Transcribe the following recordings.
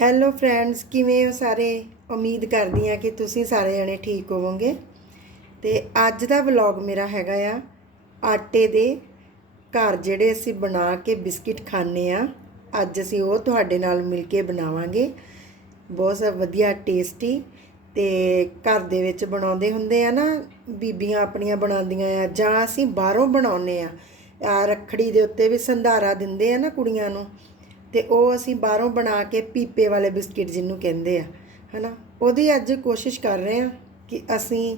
Hello friends ਕਿਵੇਂ ਹੋ ਸਾਰੇ? ਉਮੀਦ ਕਰਦੀ ਆ ਕਿ ਤੁਸੀਂ ਸਾਰੇ ਜਣੇ ਠੀਕ ਹੋਵੋਗੇ। ਤੇ ਅੱਜ ਦਾ ਵਲੌਗ ਮੇਰਾ ਹੈਗਾ ਆ ਆਟੇ ਦੇ ਘਰ ਜਿਹੜੇ ਅਸੀਂ ਬਣਾ ਕੇ ਬਿਸਕਿਟ ਖਾਣੇ ਆ ਅੱਜ ਅਸੀਂ ਉਹ ਤੁਹਾਡੇ ਨਾਲ ਮਿਲ ਕੇ ਬਣਾਵਾਂਗੇ। ਬਹੁਤ ਵਧੀਆ ਟੇਸਟੀ ਤੇ ਘਰ ਦੇ ਵਿੱਚ ਬਣਾਉਂਦੇ ਹੁੰਦੇ ਆ ਨਾ, ਬੀਬੀਆਂ ਆਪਣੀਆਂ ਬਣਾਉਂਦੀਆਂ ਆ ਜਾਂ ਅਸੀਂ ਬਾਹਰੋਂ ਬਣਾਉਨੇ ਆ। ਰੱਖੜੀ ਦੇ ਉੱਤੇ ਵੀ ਸੰਧਾਰਾ ਦਿੰਦੇ ਆ ਨਾ ਕੁੜੀਆਂ ਨੂੰ। ਤੇ ਉਹ ਅਸੀਂ ਬਾਹਰੋਂ ਬਣਾ ਕੇ ਪੀਪੇ ਵਾਲੇ ਬਿਸਕਿਟ ਜਿਹਨੂੰ ਕਹਿੰਦੇ ਆ, ਹਨਾ? ਉਹਦੀ ਅੱਜ ਕੋਸ਼ਿਸ਼ ਕਰ ਰਹੇ ਆ ਕਿ ਅਸੀਂ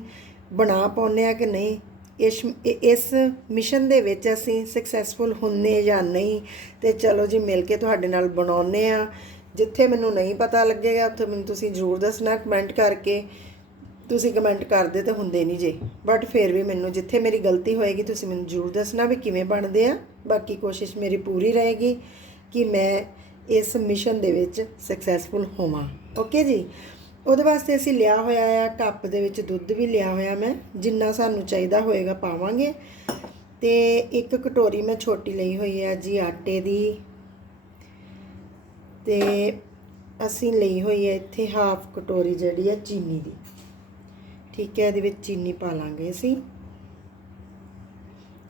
ਬਣਾ ਪਾਉਂਦੇ ਆ ਕਿ ਨਹੀਂ। ਇਸ ਇਸ ਮਿਸ਼ਨ ਦੇ ਵਿੱਚ ਅਸੀਂ ਸਕਸੈਸਫੁਲ ਹੁੰਨੇ ਜਾਂ ਨਹੀਂ, ਤੇ ਚਲੋ ਜੀ ਮਿਲ ਕੇ ਤੁਹਾਡੇ ਨਾਲ ਬਣਾਉਨੇ ਆ ਜਿੱਥੇ ਮੈਨੂੰ ਨਹੀਂ ਪਤਾ ਲੱਗੇਗਾ, ਉੱਥੇ ਮੈਨੂੰ ਤੁਸੀਂ ਜ਼ਰੂਰ ਦੱਸਣਾ ਕਮੈਂਟ ਕਰਕੇ। ਤੁਸੀਂ ਕਮੈਂਟ ਕਰਦੇ ਤਾਂ ਹੁੰਦੇ ਨਹੀਂ ਜੇ। ਬਟ ਫਿਰ ਵੀ ਮੈਨੂੰ ਜਿੱਥੇ ਮੇਰੀ ਗਲਤੀ ਹੋਏਗੀ, ਤੁਸੀਂ ਮੈਨੂੰ ਜ਼ਰੂਰ ਦੱਸਣਾ ਵੀ ਕਿਵੇਂ ਬਣਦੇ ਆ। ਬਾਕੀ ਕੋਸ਼ਿਸ਼ ਮੇਰੀ ਪੂਰੀ ਰਹੇਗੀ। ਕਿ ਮੈਂ ਇਸ ਮਿਸ਼ਨ ਦੇ ਵਿੱਚ ਸਕਸੈਸਫੁਲ ਹੋਵਾਂ। ਓਕੇ ਜੀ? ਉਹਦੇ ਵਾਸਤੇ ਅਸੀਂ ਲਿਆ ਹੋਇਆ ਆ, ਕੱਪ ਦੇ ਵਿੱਚ ਦੁੱਧ ਵੀ ਲਿਆ ਹੋਇਆ ਮੈਂ, ਜਿੰਨਾ ਸਾਨੂੰ ਚਾਹੀਦਾ ਹੋਏਗਾ ਪਾਵਾਂਗੇ। ਤੇ ਇੱਕ ਕਟੋਰੀ ਮੈਂ ਛੋਟੀ ਲਈ ਹੋਈ ਹੈ ਜੀ ਆਟੇ ਦੀ। ਤੇ ਅਸੀਂ ਲਈ ਹੋਈ ਹੈ ਇੱਥੇ ਹਾਫ ਕਟੋਰੀ ਜਿਹੜੀ ਹੈ ਚੀਨੀ ਦੀ। ਠੀਕ ਹੈ, ਇਹਦੇ ਵਿੱਚ ਚੀਨੀ ਪਾ ਲਾਂਗੇ ਅਸੀਂ।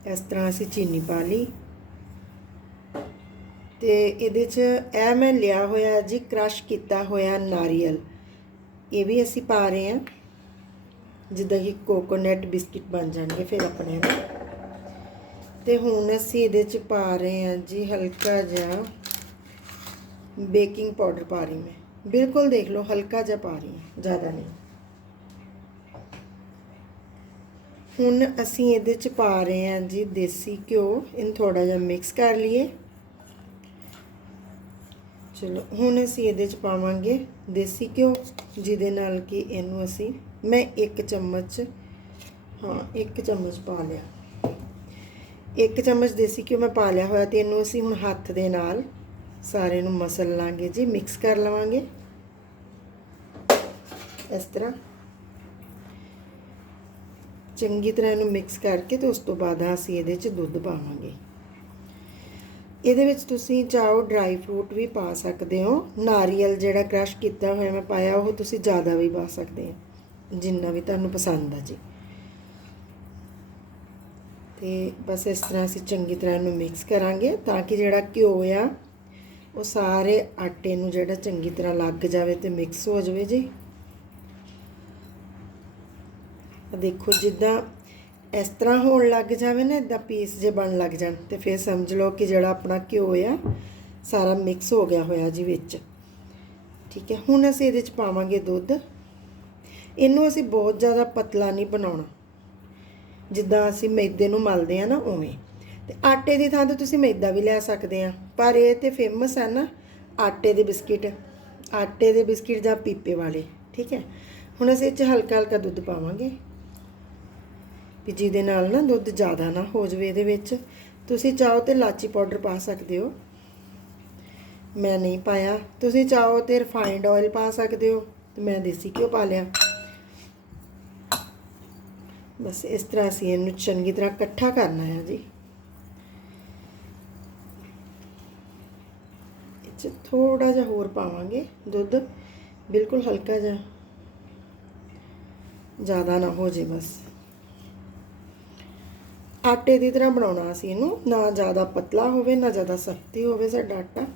ਇਸ ਤਰ੍ਹਾਂ ਅਸੀਂ ਚੀਨੀ ਪਾ ਲਈ। ਤੇ ਇਹਦੇ 'ਚ ਇਹ ਮੈਂ ਲਿਆ ਹੋਇਆ ਜੀ ਕ੍ਰਸ਼ ਕੀਤਾ ਹੋਇਆ ਨਾਰੀਅਲ। ਇਹ ਵੀ ਅਸੀਂ ਪਾ ਰਹੇ ਹਾਂ। ਜਿੱਦਾਂ ਕਿ ਕੋਕੋਨਟ ਬਿਸਕਿਟ ਬਣ ਜਾਣਗੇ ਫਿਰ ਆਪਣੇ ਨਾ ਤੇ ਹੁਣ ਅਸੀਂ ਇਹਦੇ 'ਚ ਪਾ ਰਹੇ ਹਾਂ ਜੀ, ਹਲਕਾ ਜਿਹਾ ਬੇਕਿੰਗ ਪਾਊਡਰ ਪਾ ਰਹੀ ਮੈਂ। ਬਿਲਕੁਲ ਦੇਖ ਲਓ, ਹਲਕਾ ਜਿਹਾ ਪਾ ਰਹੀ ਹਾਂ, ਜ਼ਿਆਦਾ ਨਹੀਂ। ਹੁਣ ਅਸੀਂ ਇਹਦੇ 'ਚ ਪਾ ਰਹੇ ਹਾਂ ਜੀ ਦੇਸੀ ਘਿਓ। ਇਹਨੂੰ ਥੋੜਾ ਜਿਹਾ ਮਿਕਸ ਕਰ ਲਈਏ। ਚਲੋ, ਹੁਣ ਅਸੀਂ ਇਹਦੇ 'ਚ ਪਾਵਾਂਗੇ ਦੇਸੀ ਘਿਓ, ਜਿਹਦੇ ਨਾਲ ਕਿ ਇਹਨੂੰ ਅਸੀਂ, ਮੈਂ ਇੱਕ ਚਮਚ, ਹਾਂ, ਇੱਕ ਚਮਚ ਪਾ ਲਿਆ। ਇੱਕ ਚਮਚ ਦੇਸੀ ਘਿਓ ਮੈਂ ਪਾ ਲਿਆ ਹੋਇਆ ਤੇ ਇਹਨੂੰ ਅਸੀਂ ਹੁਣ ਹੱਥ ਦੇ ਨਾਲ ਸਾਰੇ ਨੂੰ ਮਸਲ ਲਾਂਗੇ ਜੀ ਮਿਕਸ ਕਰ ਲਵਾਂਗੇ। ਇਸ ਤਰ੍ਹਾਂ। ਚੰਗੀ ਤਰ੍ਹਾਂ ਇਹਨੂੰ ਮਿਕਸ ਕਰਕੇ ਤੇ ਉਸ ਤੋਂ ਬਾਅਦ ਅਸੀਂ ਇਹਦੇ 'ਚ ਦੁੱਧ ਪਾਵਾਂਗੇ। ਇਹਦੇ ਵਿੱਚ ਤੁਸੀਂ ਚਾਹੋ ਡਰਾਈ ਫਰੂਟ ਵੀ ਪਾ ਸਕਦੇ ਹੋ। ਨਾਰੀਅਲ ਜਿਹੜਾ ਕ੍ਰਸ਼ ਕੀਤਾ ਹੋਇਆ ਮੈਂ ਪਾਇਆ, ਉਹ ਤੁਸੀਂ ਜ਼ਿਆਦਾ ਵੀ ਪਾ ਸਕਦੇ ਹੋ। ਜਿੰਨਾ ਵੀ ਤੁਹਾਨੂੰ ਪਸੰਦ ਆ ਜੀ। ਤੇ ਬਸ ਇਸ ਤਰ੍ਹਾਂ ਅਸੀਂ ਚੰਗੀ ਤਰ੍ਹਾਂ ਇਹਨੂੰ ਮਿਕਸ ਕਰਾਂਗੇ ਤਾਂ ਕਿ ਜਿਹੜਾ ਘਿਓ ਆ, ਉਹ ਸਾਰੇ ਆਟੇ ਨੂੰ ਜਿਹੜਾ ਚੰਗੀ ਤਰ੍ਹਾਂ ਲੱਗ ਜਾਵੇ ਤੇ ਮਿਕਸ ਹੋ ਜਾਵੇ ਜੀ। ਦੇਖੋ ਜਿੱਦਾਂ ਇਸ ਤਰ੍ਹਾਂ ਹੋਣ ਲੱਗ ਜਾਵੇ ਨਾ ਇਦਾਂ ਪੀਸ ਜੇ ਬਣ ਲੱਗ ਜਾਣ, ਤੇ ਫਿਰ ਸਮਝ ਲਓ ਕਿ ਜਿਹੜਾ ਆਪਣਾ ਘਿਓ ਆ, ਸਾਰਾ ਮਿਕਸ ਹੋ ਗਿਆ ਹੋਇਆ ਜੀ ਵਿੱਚ। ਠੀਕ ਹੈ, ਹੁਣ ਅਸੀਂ ਇਹਦੇ ਚ ਪਾਵਾਂਗੇ ਦੁੱਧ। ਇਹਨੂੰ ਅਸੀਂ ਬਹੁਤ ਜ਼ਿਆਦਾ ਪਤਲਾ ਨਹੀਂ ਬਣਾਉਣਾ। ਜਿੱਦਾਂ ਅਸੀਂ ਮੈਦੇ ਨੂੰ ਮਲਦੇ ਆ ਨਾ ਉਵੇਂ। ਤੇ ਆਟੇ ਦੀ ਥਾਂ ਤੇ ਤੁਸੀਂ ਮੈਦਾ ਵੀ ਲੈ ਸਕਦੇ ਆ ਪਰ ਇਹ ਤੇ ਫੇਮਸ ਆ ਨਾ, ਆਟੇ ਦੇ ਬਿਸਕਿਟ। ਆਟੇ ਦੇ ਬਿਸਕਿਟ ਜਾਂ ਪੀਪੇ ਵਾਲੇ, ਠੀਕ ਹੈ। ਹੁਣ ਅਸੀਂ ਇਹ ਚ ਹਲਕਾ ਹਲਕਾ ਦੁੱਧ ਪਾਵਾਂਗੇ। ਕਿ ਜਿਹਦੇ ਨਾਲ ਨਾ ਦੁੱਧ ਜ਼ਿਆਦਾ ਨਾ ਹੋ ਜਵੇ ਇਹਦੇ ਵਿੱਚ। ਤੁਸੀਂ ਚਾਹੋ ਤੇ ਲਾਚੀ ਪਾਊਡਰ ਪਾ ਸਕਦੇ ਹੋ। ਮੈਂ ਨਹੀਂ ਪਾਇਆ। ਤੁਸੀਂ ਚਾਹੋ ਤੇ ਰਿਫਾਈਨਡ ਆਇਲ ਪਾ ਸਕਦੇ ਹੋ ਤੇ ਮੈਂ ਦੇਸੀ ਘਿਓ ਪਾ ਲਿਆ। ਬਸ ਇਸ ਤਰ੍ਹਾਂ ਅਸੀਂ ਇਹਨੂੰ ਚੰਗੀ ਤਰ੍ਹਾਂ ਇਕੱਠਾ ਕਰਨਾ ਹੈ ਜੀ। ਇਹ 'ਚ ਥੋੜਾ ਜਿਹਾ ਹੋਰ ਪਾਵਾਂਗੇ ਦੁੱਧ। ਬਿਲਕੁਲ ਹਲਕਾ ਜਿਹਾ ਜ਼ਿਆਦਾ ਨਾ ਹੋ ਜੇ ਬਸ। ਆਟੇ ਦੀ ਤਰ੍ਹਾਂ ਬਣਾਉਣਾ ਅਸੀਂ ਇਹਨੂੰ, ਨਾ ਜ਼ਿਆਦਾ ਪਤਲਾ ਹੋਵੇ, ਨਾ ਜ਼ਿਆਦਾ ਸਖਤੀ ਹੋਵੇ ਸਾਡਾ ਆਟਾ।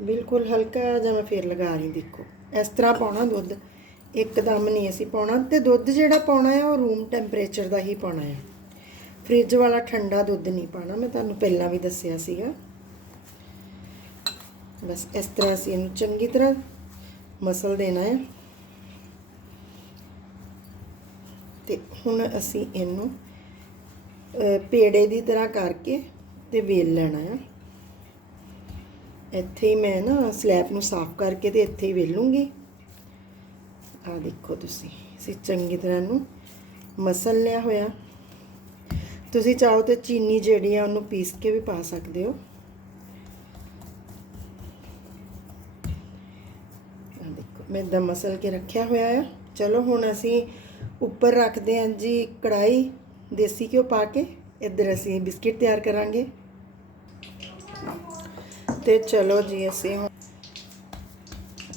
ਬਿਲਕੁਲ ਹਲਕਾ ਜਿਹਾ ਮੈਂ ਫੇਰ ਲਗਾ ਰਹੀ ਦੇਖੋ। ਇਸ ਤਰ੍ਹਾਂ ਪਾਉਣਾ ਦੁੱਧ। ਇੱਕਦਮ ਨਹੀਂ ਅਸੀਂ ਪਾਉਣਾ। ਤੇ ਦੁੱਧ ਜਿਹੜਾ ਪਾਉਣਾ ਹੈ ਉਹ ਰੂਮ ਟੈਂਪਰੇਚਰ ਦਾ ਹੀ ਪਾਉਣਾ ਹੈ ਫ੍ਰਿਜ ਵਾਲਾ ਠੰਡਾ ਦੁੱਧ ਨਹੀਂ ਪਾਣਾ ਮੈਂ ਤੁਹਾਨੂੰ ਪਹਿਲਾਂ ਵੀ ਦੱਸਿਆ ਸੀਗਾ। ਬਸ ਇਸ ਤਰ੍ਹਾਂ ਅਸੀਂ ਇਹਨੂੰ ਚੰਗੀ ਤਰ੍ਹਾਂ ਮਸਲ ਦੇਣਾ ਹੈ। ਤੇ ਹੁਣ ਅਸੀਂ ਇਹਨੂੰ ਪੇੜੇ ਦੀ ਤਰ੍ਹਾਂ ਕਰਕੇ ਤੇ ਵੇਲ ਲੈਣਾ ਹੈ। ਇੱਥੇ ਹੀ ਮੈਂ ਨਾ ਸਲੈਬ ਨੂੰ ਸਾਫ਼ ਕਰਕੇ ਤੇ ਇੱਥੇ ਹੀ ਵੇਲੂੰਗੀ ਆ ਦੇਖੋ ਤੁਸੀਂ, ਅਸੀਂ ਚੰਗੀ ਤਰ੍ਹਾਂ ਨੂੰ ਮਸਲ ਲਿਆ ਹੋਇਆ। ਤੁਸੀਂ ਚਾਹੋ ਤੇ ਚੀਨੀ ਜਿਹੜੀ ਆ ਉਹਨੂੰ ਪੀਸ ਕੇ ਵੀ ਪਾ ਸਕਦੇ ਹੋ ਆ ਦੇਖੋ ਮੈਂ ਇਦਾਂ ਮਸਲ ਕੇ ਰੱਖਿਆ ਹੋਇਆ ਆ। ਚਲੋ ਹੁਣ ਅਸੀਂ ਉੱਪਰ ਰੱਖਦੇ ਹਾਂ ਜੀ ਕੜਾਈ ਦੇਸੀ ਘਿਓ ਪਾ ਕੇ ਇੱਧਰ ਅਸੀਂ ਬਿਸਕਿਟ ਤਿਆਰ ਕਰਾਂਗੇ। ਤੇ ਚਲੋ ਜੀ ਅਸੀਂ ਹੁਣ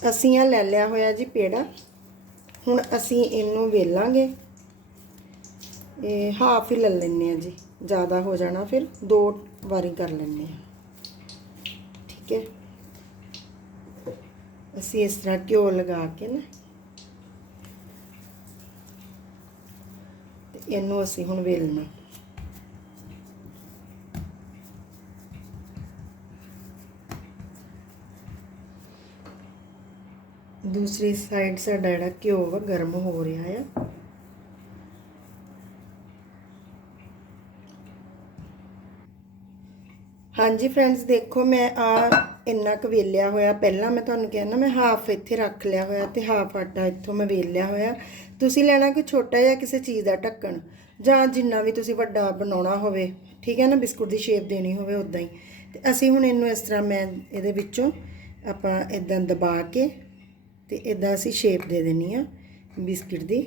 ਅਸੀਂ ਆ ਲੈ ਲਿਆ ਹੋਇਆ ਜੀ ਪੇੜਾ। ਹੁਣ ਅਸੀਂ ਇਹਨੂੰ ਵੇਲਾਂਗੇ। ਇਹ ਹਾਫ ਹੀ ਲੈ ਲੈਣੇ ਆ ਜੀ। ਜ਼ਿਆਦਾ ਹੋ ਜਾਣਾ ਫਿਰ ਦੋ ਵਾਰੀ ਕਰ ਲੈਣੇ ਆ। ਠੀਕ ਹੈ। ਅਸੀਂ ਇਸ ਤਰ੍ਹਾਂ ਘਿਓ ਲਗਾ ਕੇ ਨਾ, ਤੇ ਇਹਨੂੰ ਅਸੀਂ ਹੁਣ ਵੇਲਣਾ। ਦੂਸਰੀ ਸਾਈਡ ਸਾਡਾ ਜਿਹੜਾ ਘਿਓ ਵਾ, ਗਰਮ ਹੋ ਰਿਹਾ ਆ। ਹਾਂਜੀ ਫਰੈਂਡਸ ਦੇਖੋ ਮੈਂ ਆ ਇੰਨਾ ਕੁ ਵੇਲਿਆ ਹੋਇਆ। ਪਹਿਲਾਂ ਮੈਂ ਤੁਹਾਨੂੰ ਕਿਹਾ ਨਾ, ਮੈਂ ਹਾਫ ਇੱਥੇ ਰੱਖ ਲਿਆ ਹੋਇਆ ਤੇ ਹਾਫ ਆਟਾ ਇੱਥੋਂ ਮੈਂ ਵੇਲਿਆ ਹੋਇਆ। ਤੁਸੀਂ ਲੈਣਾ ਕੋਈ ਛੋਟਾ ਜਿਹਾ ਕਿਸੇ ਚੀਜ਼ ਦਾ ਢੱਕਣ, ਜਾਂ ਜਿੰਨਾ ਵੀ ਤੁਸੀਂ ਵੱਡਾ ਬਣਾਉਣਾ ਹੋਵੇ, ਠੀਕ ਹੈ ਨਾ, ਬਿਸਕੁਟ ਦੀ ਸ਼ੇਪ ਦੇਣੀ ਹੋਵੇ ਉਦਾਂ ਹੀ। ਤੇ ਅਸੀਂ ਹੁਣ ਇਹਨੂੰ ਇਸ ਤਰ੍ਹਾਂ ਮੈਂ ਇਹਦੇ ਵਿੱਚੋਂ ਆਪਾਂ ਇਦਾਂ ਦਬਾ ਕੇ ਤੇ ਇਦਾਂ ਅਸੀਂ ਸ਼ੇਪ ਦੇ ਦੇਣੀ ਆ ਬਿਸਕੁਟ ਦੀ।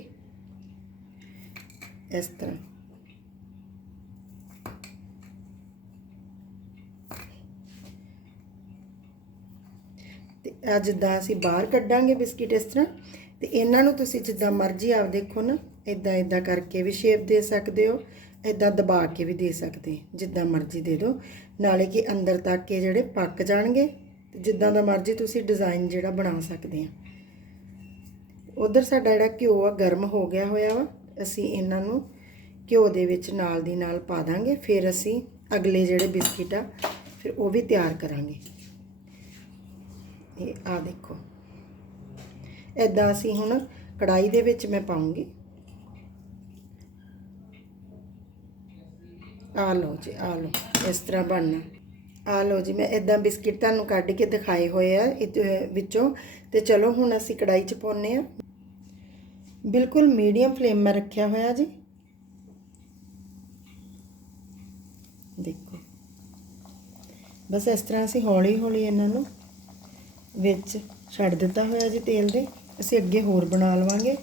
ਇਸ ਤਰ੍ਹਾਂ। ਆ ਜਿੱਦਾਂ ਅਸੀਂ ਬਾਹਰ ਕੱਢਾਂਗੇ ਬਿਸਕਿਟ ਇਸ ਤਰ੍ਹਾਂ, ਤੇ ਇਹਨਾਂ ਨੂੰ ਤੁਸੀਂ ਜਿੱਦਾਂ ਮਰਜ਼ੀ ਆਪ ਦੇਖੋ ਨਾ ਇਦਾਂ ਇਦਾਂ ਕਰਕੇ ਵੀ ਸ਼ੇਪ ਦੇ ਸਕਦੇ ਹੋ ਇਦਾਂ ਦਬਾ ਕੇ ਵੀ ਦੇ ਸਕਦੇ, ਜਿੱਦਾਂ ਮਰਜ਼ੀ ਦੇ ਦਿਓ। ਨਾਲੇ ਕਿ ਅੰਦਰ ਤੱਕ ਇਹ ਜਿਹੜੇ ਪੱਕ ਜਾਣਗੇ, ਤੇ ਜਿੱਦਾਂ ਦਾ ਮਰਜ਼ੀ ਤੁਸੀਂ ਡਿਜ਼ਾਈਨ ਜਿਹੜਾ ਬਣਾ ਸਕਦੇ ਆ। ਉਧਰ ਸਾਡਾ ਜਿਹੜਾ ਘਿਓ ਆ, ਗਰਮ ਹੋ ਗਿਆ ਹੋਇਆ ਵਾ, ਅਸੀਂ ਇਹਨਾਂ ਨੂੰ ਘਿਓ ਦੇ ਵਿੱਚ ਨਾਲ ਦੀ ਨਾਲ ਪਾ ਦਾਂਗੇ, ਫਿਰ ਅਸੀਂ ਅਗਲੇ ਜਿਹੜੇ ਬਿਸਕਿਟ ਆ, ਫਿਰ ਉਹ ਵੀ ਤਿਆਰ ਕਰਾਂਗੇ। ਇਹ ਆ ਦੇਖੋ। ਇਦਾਂ ਅਸੀਂ ਹੁਣ ਕੜਾਈ ਦੇ ਵਿੱਚ ਮੈਂ ਪਾਉਂਗੀ। ਆ ਲਓ ਜੀ, ਆ ਲਓ, ਇਸ ਤਰ੍ਹਾਂ ਬਣਨਾ। ਆ ਲਓ ਜੀ, ਮੈਂ ਇਦਾਂ ਬਿਸਕਿਟ ਤੁਹਾਨੂੰ ਕੱਢ ਕੇ ਦਿਖਾਏ ਹੋਏ ਆ ਵਿੱਚੋਂ। ਤੇ ਚਲੋ ਹੁਣ ਅਸੀਂ ਕੜਾਈ 'ਚ ਪਾਉਨੇ ਆ ਬਿਲਕੁਲ ਮੀਡੀਅਮ ਫਲੇਮ ਮੈਂ ਰੱਖਿਆ ਹੋਇਆ ਜੀ। ਦੇਖੋ। ਬਸ ਇਸ ਤਰ੍ਹਾਂ ਅਸੀਂ ਹੌਲੀ ਹੌਲੀ ਇਹਨਾਂ ਨੂੰ ਵਿੱਚ ਛੱਡ ਦਿੱਤਾ ਹੋਇਆ ਜੀ ਤੇਲ ਦੇ। ਅਸੀਂ ਅੱਗੇ ਹੋਰ ਬਣਾ ਲਵਾਂਗੇ।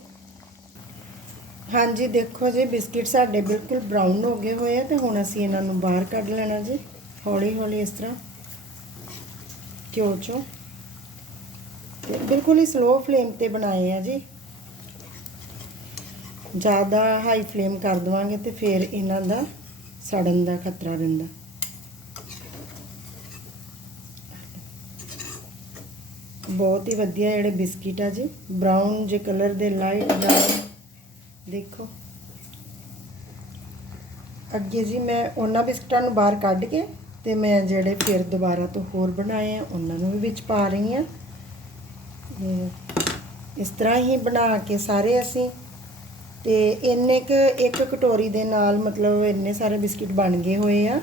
ਹਾਂਜੀ, ਦੇਖੋ ਜੀ, ਬਿਸਕਿਟ ਸਾਡੇ ਬਿਲਕੁਲ ਬਰਾਊਨ ਹੋ ਗਏ ਹੋਏ ਆ ਤੇ ਹੁਣ ਅਸੀਂ ਇਹਨਾਂ ਨੂੰ ਬਾਹਰ ਕੱਢ ਲੈਣਾ ਜੀ। ਹੌਲੀ ਹੌਲੀ ਇਸ ਤਰ੍ਹਾਂ ਘਿਓ ਚੋਂ। ਤੇ ਬਿਲਕੁਲ ਹੀ ਸਲੋ ਫਲੇਮ ਤੇ ਬਣਾਏ ਆ ਜੀ। ਜ਼ਿਆਦਾ ਹਾਈ ਫਲੇਮ ਕਰ ਦਵਾਂਗੇ ਤੇ ਫਿਰ ਇਹਨਾਂ ਦਾ ਸੜਨ ਦਾ ਖਤਰਾ ਰਹਿੰਦਾ। ਬਹੁਤ ਹੀ ਵਧੀਆ ਜਿਹੜੇ ਬਿਸਕਿਟ ਆ ਜੀ। ਬ੍ਰਾਊਨ ਜੇ ਕਲਰ ਦੇ ਲਾਈਟ ਬ੍ਰਾਊਨ ਦੇਖੋ। ਅੱਗੇ ਜੀ ਮੈਂ ਉਹਨਾਂ ਬਿਸਕਟਾਂ ਨੂੰ ਬਾਹਰ ਕੱਢ ਕੇ ਤੇ ਮੈਂ ਜਿਹੜੇ ਫਿਰ ਦੁਬਾਰਾ ਤੋਂ ਹੋਰ ਬਣਾਏ ਆ, ਉਹਨਾਂ ਨੂੰ ਵੀ ਵਿੱਚ ਪਾ ਰਹੀ ਆ। ਇਸ ਤਰ੍ਹਾਂ ਹੀ ਬਣਾ ਕੇ ਸਾਰੇ ਅਸੀਂ। ਤੇ ਇੰਨੇ ਕ ਇੱਕ ਕਟੋਰੀ ਦੇ ਨਾਲ ਮਤਲਬ ਇੰਨੇ ਸਾਰੇ ਬਿਸਕਿਟ ਬਣ ਗਏ ਹੋਏ ਆ।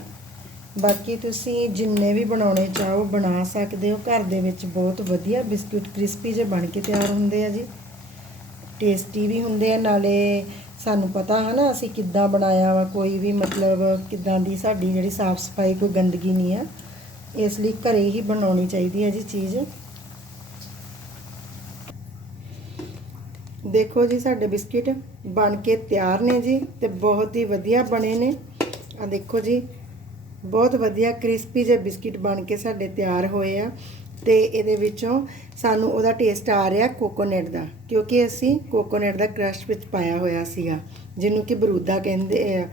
ਬਾਕੀ ਤੁਸੀਂ ਜਿੰਨੇ ਵੀ ਬਣਾਉਣੇ ਚਾਹੋ ਬਣਾ ਸਕਦੇ ਹੋ। ਘਰ ਦੇ ਵਿੱਚ ਬਹੁਤ ਵਧੀਆ ਬਿਸਕੁਟ ਕ੍ਰਿਸਪੀ ਜੇ ਬਣ ਕੇ ਤਿਆਰ ਹੁੰਦੇ ਆ ਜੀ। ਟੇਸਟੀ ਵੀ ਹੁੰਦੇ ਆ, ਨਾਲੇ ਸਾਨੂੰ ਪਤਾ ਹੈ ਨਾ ਅਸੀਂ ਕਿੱਦਾਂ ਬਣਾਇਆ ਵਾ, ਕੋਈ ਵੀ ਮਤਲਬ ਕਿੱਦਾਂ ਦੀ ਸਾਡੀ ਜਿਹੜੀ ਸਾਫ਼ ਸਫ਼ਾਈ ਕੋਈ ਗੰਦਗੀ ਨਹੀਂ ਆ। ਇਸ ਲਈ ਘਰੇ ਹੀ ਬਣਾਉਣੀ ਚਾਹੀਦੀ ਹੈ ਜੀ ਚੀਜ਼। ਦੇਖੋ ਜੀ ਸਾਡੇ ਬਿਸਕਿਟ ਬਣ ਕੇ ਤਿਆਰ ਨੇ ਜੀ ਤੇ ਬਹੁਤ ਹੀ ਵਧੀਆ ਬਣੇ ਨੇ। ਆ ਦੇਖੋ ਜੀ ਬਹੁਤ ਵਧੀਆ ਕ੍ਰਿਸਪੀ ਜਿਹੇ ਬਿਸਕਿਟ ਬਣ ਕੇ ਸਾਡੇ ਤਿਆਰ ਹੋਏ ਆ ਤੇ ਇਹਦੇ ਵਿੱਚੋਂ ਸਾਨੂੰ ਉਹਦਾ ਟੇਸਟ ਆ ਰਿਹਾ ਕੋਕੋਨਟ ਦਾ, ਕਿਉਂਕਿ ਅਸੀਂ ਕੋਕੋਨਟ ਦਾ ਕ੍ਰਸ਼ ਵਿੱਚ ਪਾਇਆ ਹੋਇਆ ਸੀਗਾ, ਜਿਹਨੂੰ ਕਿ ਬਰੂਦਾ ਕਹਿੰਦੇ ਆ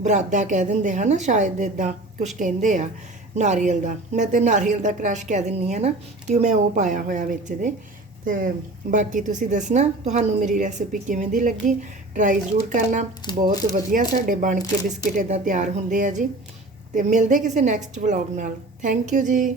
ਬਰਾਦਾ ਕਹਿ ਦਿੰਦੇ ਹਨ, ਸ਼ਾਇਦ ਇਦਾਂ ਕੁਝ ਕਹਿੰਦੇ ਆ, ਨਾਰੀਅਲ ਦਾ। ਮੈਂ ਤੇ ਨਾਰੀਅਲ ਦਾ ਕ੍ਰਸ਼ ਕਹਿ ਦਿੰਨੀ ਆ ਨਾ ਕਿ ਮੈਂ ਉਹ ਪਾਇਆ ਹੋਇਆ ਵਿੱਚ ਦੇ ਤੇ ਬਾਕੀ ਤੁਸੀਂ ਦੱਸਣਾ, ਤੁਹਾਨੂੰ ਮੇਰੀ ਰੈਸਿਪੀ ਕਿਵੇਂ ਦੀ ਲੱਗੀ? ਟਰਾਈ ਜ਼ਰੂਰ ਕਰਨਾ। ਬਹੁਤ ਵਧੀਆ ਸਾਡੇ ਬਣ ਕੇ ਬਿਸਕਿਟ ਇਦਾਂ ਤਿਆਰ ਹੁੰਦੇ ਆ ਜੀ। ਤੇ ਮਿਲਦੇ ਕਿਸੇ ਨੈਕਸਟ ਵਲੌਗ ਨਾਲ। ਥੈਂਕ ਯੂ ਜੀ।